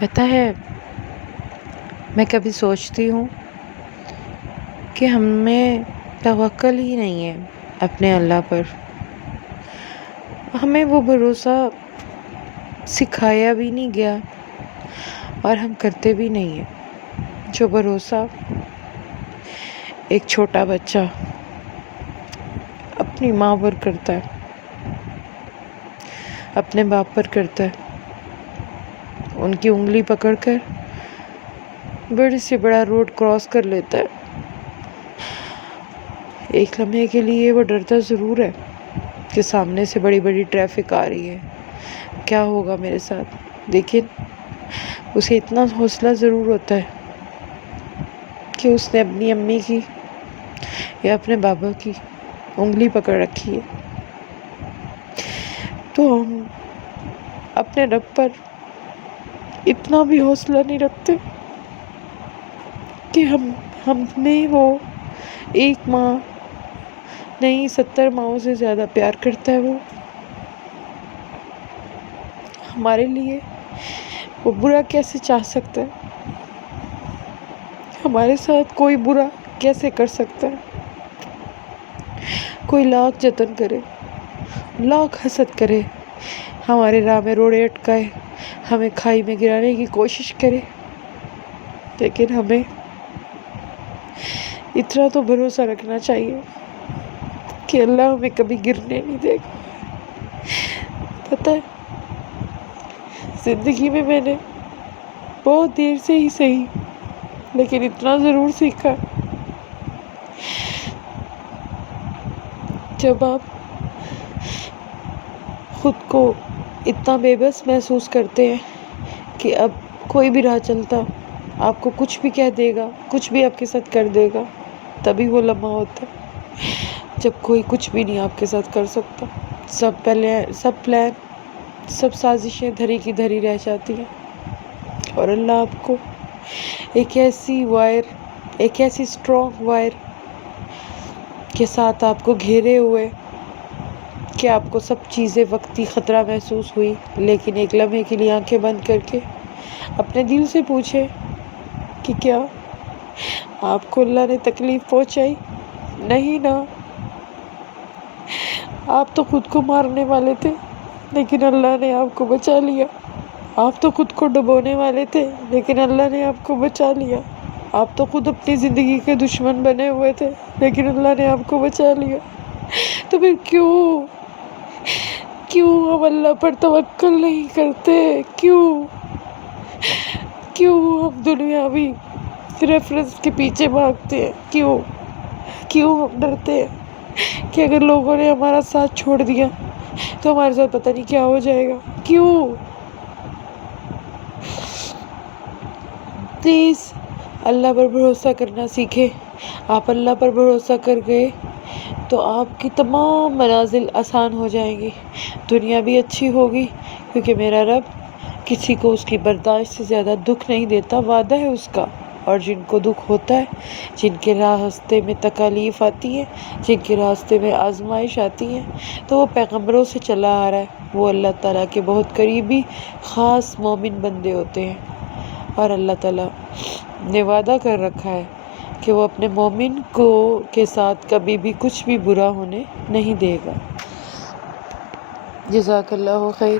پتہ ہے، میں کبھی سوچتی ہوں کہ ہمیں توکل ہی نہیں ہے اپنے اللہ پر. ہمیں وہ بھروسہ سکھایا بھی نہیں گیا اور ہم کرتے بھی نہیں ہیں. جو بھروسہ ایک چھوٹا بچہ اپنی ماں پر کرتا ہے، اپنے باپ پر کرتا ہے، ان کی انگلی پکڑ کر بڑے سے بڑا روڈ کراس کر لیتا ہے. ایک لمحے کے لیے وہ ڈرتا ضرور ہے کہ سامنے سے بڑی بڑی ٹریفک آ رہی ہے، کیا ہوگا میرے ساتھ. لیکن اسے اتنا حوصلہ ضرور ہوتا ہے کہ اس نے اپنی امی کی یا اپنے بابا کی انگلی پکڑ رکھی ہے. تو ہم اپنے رب پر اتنا بھی حوصلہ نہیں رکھتے کہ ہم نے وہ ایک ماں نہیں 70 ماؤں سے زیادہ پیار کرتا ہے. وہ ہمارے لیے وہ برا کیسے چاہ سکتا ہے، ہمارے ساتھ کوئی برا کیسے کر سکتا ہے. کوئی لاکھ جتن کرے، لاکھ حسد کرے، ہمارے راہ میں روڑے اٹکائے، ہمیں کھائی میں گرانے کی کوشش کرے، لیکن ہمیں اتنا تو بھروسہ رکھنا چاہیے کہ اللہ ہمیں کبھی گرنے نہیں دے گا. پتہ ہے، زندگی میں نے بہت دیر سے ہی صحیح لیکن اتنا ضرور سیکھا، جب آپ خود کو اتنا بے بس محسوس کرتے ہیں کہ اب کوئی بھی راہ چلتا آپ کو کچھ بھی کہہ دے گا، کچھ بھی آپ کے ساتھ کر دے گا، تبھی وہ لمحہ ہوتا ہے جب کوئی کچھ بھی نہیں آپ کے ساتھ کر سکتا. سب پلان، سب سازشیں دھری کی دھری رہ جاتی ہیں اور اللہ آپ کو ایک ایسی اسٹرانگ وائر کے ساتھ آپ کو گھیرے ہوئے کہ آپ کو سب چیزیں وقتی خطرہ محسوس ہوئی، لیکن ایک لمحے کے لیے آنکھیں بند کر کے اپنے دل سے پوچھے کہ کیا آپ کو اللہ نے تکلیف پہنچائی؟ نہیں نا. آپ تو خود کو مارنے والے تھے لیکن اللہ نے آپ کو بچا لیا. آپ تو خود کو ڈبونے والے تھے لیکن اللہ نے آپ کو بچا لیا. آپ تو خود اپنی زندگی کے دشمن بنے ہوئے تھے لیکن اللہ نے آپ کو بچا لیا. تو پھر کیوں ہم اللہ پر توکل نہیں کرتے؟ کیوں ہم دنیاوی ریفرنس کے پیچھے بھاگتے ہیں؟ کیوں ہم ڈرتے ہیں کہ اگر لوگوں نے ہمارا ساتھ چھوڑ دیا تو ہمارے ساتھ پتہ نہیں کیا ہو جائے گا؟ پلیز اللہ پر بھروسہ کرنا سیکھیں. آپ اللہ پر بھروسہ کر گئے تو آپ کی تمام منازل آسان ہو جائیں گی، دنیا بھی اچھی ہوگی، کیونکہ میرا رب کسی کو اس کی برداشت سے زیادہ دکھ نہیں دیتا. وعدہ ہے اس کا. اور جن کو دکھ ہوتا ہے، جن کے راستے میں تکالیف آتی ہیں، جن کے راستے میں آزمائش آتی ہیں، تو وہ پیغمبروں سے چلا آ رہا ہے، وہ اللہ تعالیٰ کے بہت قریبی خاص مومن بندے ہوتے ہیں. اور اللہ تعالیٰ نے وعدہ کر رکھا ہے کہ وہ اپنے مومن کے ساتھ کبھی بھی کچھ بھی برا ہونے نہیں دے گا. جزاک اللہ خیر.